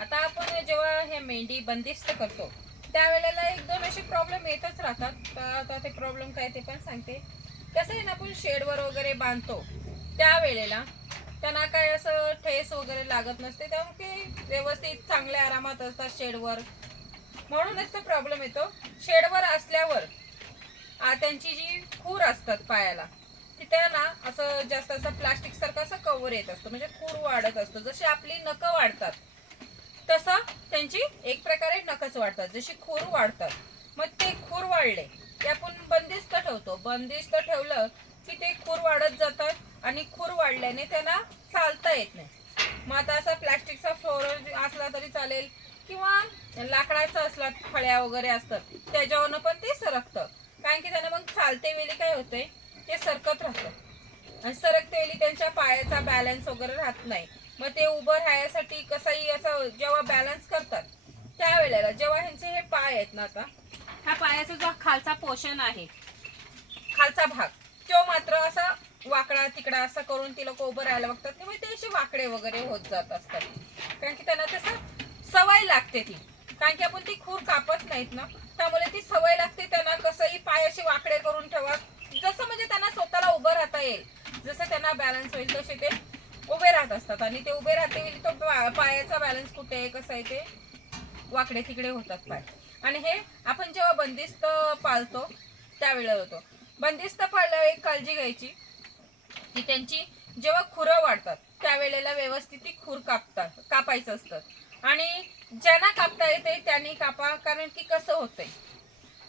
आता आपण जेव्हा हे मेंढी बंदिस्त करतो त्यावेळेला एक दोन असे प्रॉब्लेम येतच राहतात. तर आता ते प्रॉब्लेम काय ते पण सांगते. कसं आहे ना आपण शेडवर वगैरे बांधतो त्यावेळेला त्यांना काय असं ठेस वगैरे लागत नसते. त्यामुळे ते व्यवस्थित चांगल्या आरामात असतात शेडवर. म्हणूनच तो प्रॉब्लेम येतो. शेडवर असल्यावर त्यांची जी खूर असतात पायाला तिथे ना असं जास्त असं प्लास्टिकसारखं असं कवर येत असतं. म्हणजे खूर वाढत असतं. जशी आपली नखं वाढतात तसं त्यांची एक प्रकारे नखच वाढतात. जशी खूर वाढतात. मग ते खूर वाढले ते आपण बंदिस्त ठेवतो. बंदिस्त ठेवलं की ते खूर वाढत जातात आणि खूर वाढल्याने त्यांना चालता येत नाही. मग आता असा प्लॅस्टिकचा फ्लोर असला तरी चालेल किंवा लाकडाचा असला फळ्या वगैरे असतात त्याच्यावरनं पण ते सरकतं. कारण की त्यांना मग चालते वेळी काय होते? ते सरकत राहतं आणि सरकते वेळी त्यांच्या पायाचा बॅलन्स वगैरे राहत नाही. मग ते उभं राहण्यासाठी कसंही असं जेव्हा बॅलन्स करतात त्यावेळेला जेव्हा ह्यांचे हे पाय आहेत ना आता ह्या पायाचा जो खालचा पोषण आहे खालचा भाग तो मात्र असा वाकडा तिकडा असं करून ती लोक उभं राहायला बघतात त्यामुळे ते असे वाकडे वगैरे होत जात असतात. कारण की त्यांना तसं सवय लागते ती. कारण की आपण ती खूर कापत नाहीत ना त्यामुळे ती सवय लागते त्यांना कसंही पाय असे वाकडे करून ठेवा जसं म्हणजे त्यांना स्वतःला उभं राहता येईल जसं त्यांना बॅलन्स होईल तसे ते उभे राहत असतात आणि ते उभे राहते म्हणजे तो पायाचा बॅलन्स कुठे आहे कसं आहे ते वाकडे तिकडे होतात पाय. आणि हे आपण जेव्हा बंदिस्त पाळतो त्यावेळेला होतो. बंदिस्त पाळल्यावर एक काळजी घ्यायची की त्यांची जेव्हा खुरं वाढतात त्यावेळेला व्यवस्थित ती खूर कापतात कापायचं असतं. आणि ज्यांना कापता येते त्यांनी कापा कारण की कसं होतंय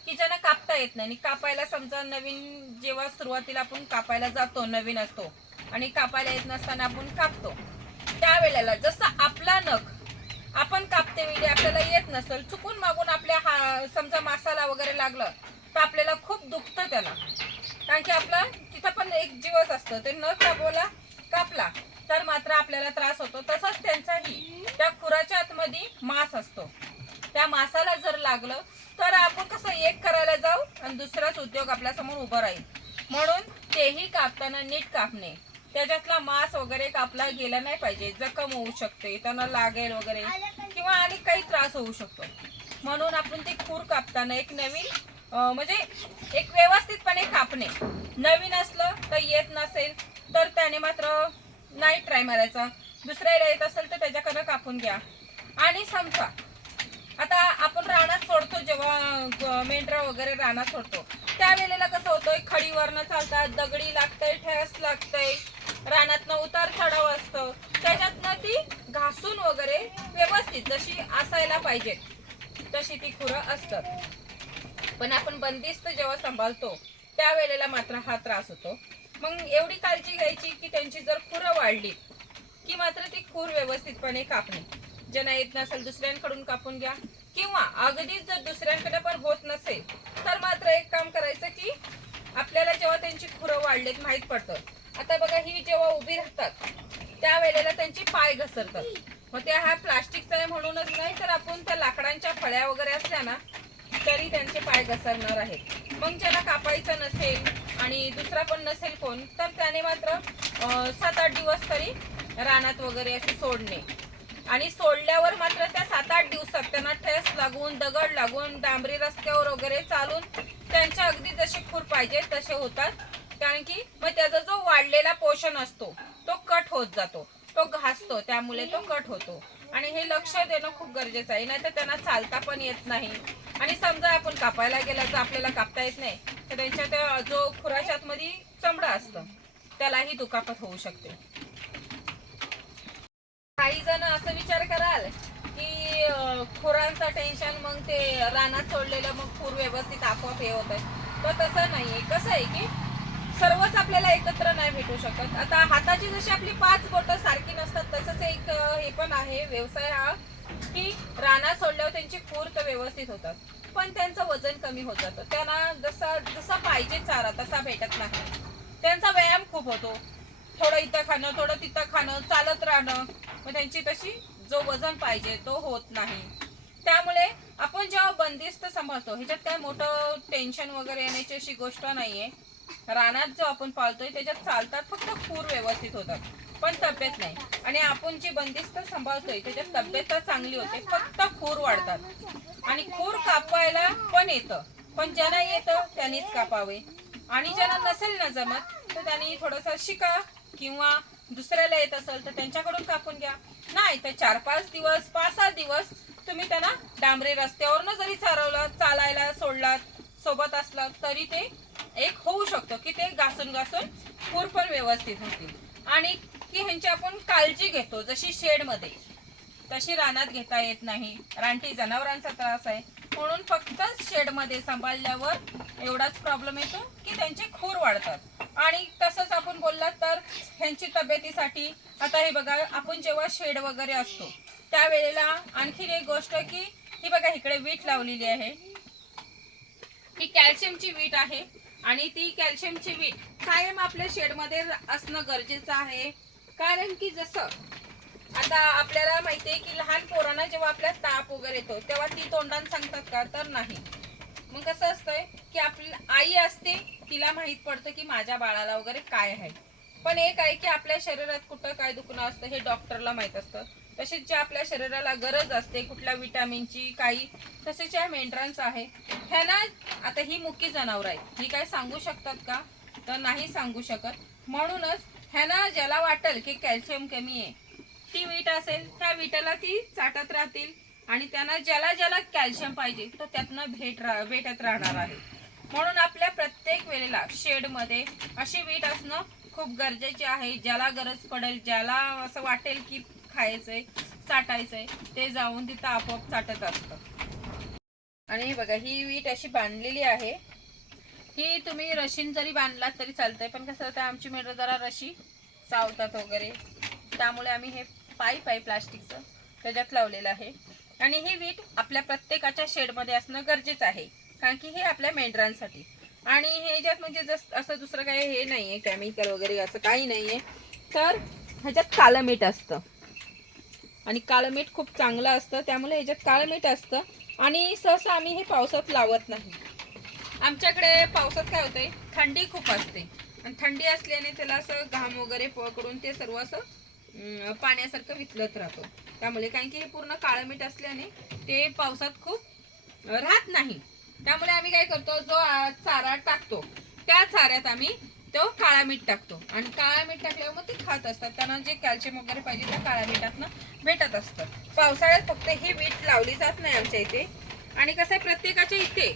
की ज्यांना कापता येत नाही आणि कापायला समजा नवीन जेव्हा सुरुवातीला आपण कापायला जातो नवीन असतो आणि कापायला येत नसताना आपण कापतो. त्यावेळेला जसं आपला नख आपण कापते वेळी आपल्याला येत नसेल चुकून मागून आपल्या हा समजा मासाला वगैरे लागलं तर आपल्याला खूप दुखतं त्याला. कारण की आपला तिथं पण एक जीवच असतं. ते न कापवला कापला तर मात्र आपल्याला त्रास होतो. तसंच त्यांचाही. त्या खुराच्या आतमध्ये मांस असतो. त्या मासाला जर लागलं तर आपण कसं एक करायला जाऊ आणि दुसराच उद्योग आपल्यासमोर उभं राहील. म्हणून तेही कापताना नीट कापणे. त्याच्यातला मांस वगैरे कापला गेला नाही पाहिजे जखम होऊ शकते त्यांना लागेल वगैरे किंवा आणि काही त्रास होऊ शकतो. म्हणून आपण ती खूर कापताना एक नवीन म्हणजे एक व्यवस्थितपणे कापणे. नवीन असलं तर येत नसेल तर त्याने मात्र नाही ट्राय मारायचा. दुसऱ्याला येत असेल तर त्याच्याकडनं कापून घ्या. आणि समजा आता आपण रानात सोडतो जेव्हा मेंढरा वगैरे रानात सोडतो. त्यावेळेला कसं होतं खडीवरनं चालतात दगडी लागतंय ठेस लागतंय. रानातनं उतार चढाव असतं. त्याच्यातनं ती घासून वगैरे व्यवस्थित जशी असायला पाहिजे तशी ती खुरं असतात. पण आपण बंदिस्त जेव्हा सांभाळतो त्यावेळेला मात्र हा त्रास होतो. मग एवढी काळजी घ्यायची की त्यांची जर खुरं वाढली की मात्र ती खूर व्यवस्थितपणे कापणे. ज्यांना येत नसेल दुसऱ्यांकडून कापून घ्या. किंवा अगदीच जर दुसऱ्यांकडे पण होत नसेल तर मात्र एक काम करायचं की आपल्याला जेव्हा त्यांची खुरं वाढलेत माहीत पडतं ही जेव्हा उभी राहतात त्यावेळेला त्यांचे पाय घसरतात. मग त्या हा प्लास्टिकचा आहे म्हणूनच नाही तर आपण त्या लाकडांच्या फळ्या वगैरे असल्या ना तरी त्यांचे पाय घसरणार आहेत. मग ज्याला कापायचं नसेल आणि दुसरा पण नसेल कोण तर त्याने मात्र सात आठ दिवस तरी रानात वगैरे असे सोडणे. आणि सोडल्यावर मात्र त्या सात आठ दिवसात त्यांना ठेस लागून दगड लागून डांबरी रस्त्यावर वगैरे चालून त्यांच्या अगदी जसे खूर पाहिजे तसे होतात. कारण की मग त्याचा जो वाढलेला पोषण असतो तो कट होत जातो. तो घासतो त्यामुळे तो कट होतो. आणि हे लक्ष देणं खूप गरजेचं आहे. नाहीतर त्यांना चालता पण येत नाही. आणि समजा आपण कापायला गेलं तर आपल्याला कापता येत नाही तर त्यांच्या त्या जो खुराच्या मध्ये चमडा असतं त्यालाही दुखापत होऊ शकते. काही जण असं विचार कराल की खुरांचं टेन्शन मग ते रानात सोडलेलं मग खूर व्यवस्थित आपोआप हे होत आहे तर तसं नाहीये. कसं आहे की सर्वच आपल्याला एकत्र नाही भेटू शकत. आता हाताची जशी आपली पाच बोट सारखी नसतात तसंच एक हे पण आहे व्यवसाय हा की राणा सोडल्यावर त्यांची खूर्त व्यवस्थित होतात. पण त्यांचं वजन कमी होत जातं. त्यांना जसा जसा पाहिजे चारा तसा भेटत नाही. त्यांचा व्यायाम खूप होतो. थोडं इथं खाणं थोडं तिथं खाणं चालत राहणं मग त्यांची तशी जो वजन पाहिजे तो होत नाही. त्यामुळे आपण जेव्हा बंदिस्त सांभाळतो ह्याच्यात काय मोठं टेन्शन वगैरे येण्याची अशी गोष्ट नाहीये. रानात जो आपण पाळतोय त्याच्यात चालतात फक्त खूर व्यवस्थित होतात. पण तब्येत नाही. आणि आपण जी बंदिस्त सांभाळतोय त्याच्यात तब्येत तर चांगली होते फक्त खूर वाढतात. आणि खूर कापायला पण येतं पण ज्यांना येतं त्यांनीच कापावे. आणि ज्यांना नसेल ना जमत तर त्यांनी थोडंसं शिका किंवा दुसऱ्याला येत असेल तर त्यांच्याकडून कापून घ्या. नाही तर चार पाच दिवस पाच सात दिवस तुम्ही त्यांना डांबरे रस्त्यावरनं जरी चालवलं चालायला सोडलात सोबत असलात तरी ते एक होऊ शकतो की ते घासून घासून खूर पण व्यवस्थित होतील. आणि की ह्यांची आपण काळजी घेतो जशी शेडमध्ये. तशी रानात घेता येत नाही. रानटी जनावरांचा त्रास आहे. म्हणून फक्त शेडमध्ये सांभाळल्यावर एवढाच प्रॉब्लेम येतो की त्यांचे खूर वाढतात. आणि तसंच आपण बोललात तर ह्यांची तब्येतीसाठी आता हे बघा आपण जेव्हा शेड वगैरे असतो त्यावेळेला आणखीन एक गोष्ट की ही बघा इकडे वीट लावलेली आहे. ही कॅल्शियमची वीट आहे. आणि ती कॅल्शियमची वीट कायम आपल्या शेडमध्ये असणं गरजेचं आहे. कारण की जसं आता आपल्याला माहिती आहे की लहान पोरांना जेव्हा आपल्या ताप वगैरे येतो तेव्हा ती तोंडाने सांगतात का? तर नाही. मग कसं असतंय की आपली आई असते तिला माहीत पडतं की माझ्या बाळाला वगैरे काय आहे. पण एक आहे की आपल्या शरीरात कुठं काय दुखणं असतं हे डॉक्टरला माहीत असतं. तसेच जे आपल्या शरीराला गरज असते कुठल्या विटॅमिनची काही तसेच या मेंढरांचं आहे. ह्यांना आता ही मुक्की जनावर आहे ही काय सांगू शकतात का? तर नाही सांगू शकत. म्हणूनच ह्यांना ज्याला वाटेल की कॅल्शियम कमी आहे ती वीट असेल त्या विटाला ती चाटत राहतील आणि त्यांना ज्याला ज्याला कॅल्शियम पाहिजे तो त्यातनं भेट रा भेटत राहणार आहे. म्हणून आपल्या प्रत्येक वेळेला शेडमध्ये अशी वीट असणं खूप गरजेचे आहे. ज्याला गरज पडेल ज्याला असं वाटेल की खायचंय चाटायचंय ते जाऊन तिथं आपोआप चाटत असतं. आणि बघा ही वीट अशी बांधलेली आहे. ही तुम्ही रशीन जरी बांधलात तरी चालतंय पण कसं होतं आमची मेढं जरा रशी चावतात वगैरे. त्यामुळे आम्ही हे पाईप आहे प्लास्टिकचं त्याच्यात लावलेलं आहे. आणि ही वीट आपल्या प्रत्येकाच्या शेडमध्ये असणं गरजेचं आहे कारण की हे आपल्या मेंढरांसाठी. आणि हे ज्यात म्हणजे जस असं दुसरं काही हे नाही आहे केमिकल वगैरे असं काही नाही आहे तर ह्याच्यात काळं मीठ असतं. आणि काळं मीठ खूप चांगलं असतं त्यामुळे ह्याच्यात काळं मीठ असतं. आणि सहसा आम्ही हे पावसात लावत नाही. आमच्याकडे पावसात काय होतंय? थंडी खूप असते. आणि थंडी असल्याने त्याला असं घाम वगैरे पकडून ते सर्व असं पाण्यासारखं वितलत राहतो. त्यामुळे कारण की हे पूर्ण काळं मीठ असल्याने ते पावसात खूप राहत नाही. त्यामुळे आम्ही काय करतो? जो चारा टाकतो त्या चाऱ्यात आम्ही तो काळा मीठ टाकतो. आणि काळा मीठ टाकल्यावर मग ते खात असतात. त्यांना जे कॅल्शियम वगैरे पाहिजे त्या काळ्या मिठातनं भेटत असतं. पावसाळ्यात फक्त ही मीठ लावली जात नाही आमच्या इथे. आणि कसं आहे प्रत्येकाच्या इथे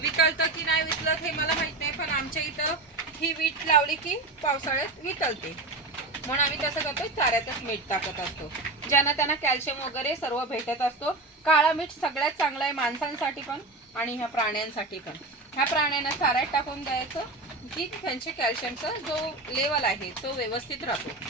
विकलतं की नाही विकलत हे मला माहीत नाही पण आमच्या इथं ही वीट लावली की पावसाळ्यात विकलते म्हणून आम्ही कसं करतो चाऱ्यातच मीठ टाकत असतो. ज्यांना त्यांना कॅल्शियम वगैरे सर्व भेटत असतो. काळा मीठ सगळ्यात चांगला आहे माणसांसाठी पण आणि ह्या प्राण्यांसाठी पण. ह्या प्राण्यांना चाऱ्यात टाकून द्यायचं. की त्यांच्या कॅल्शियमचा जो लेवल आहे तो व्यवस्थित राहतो.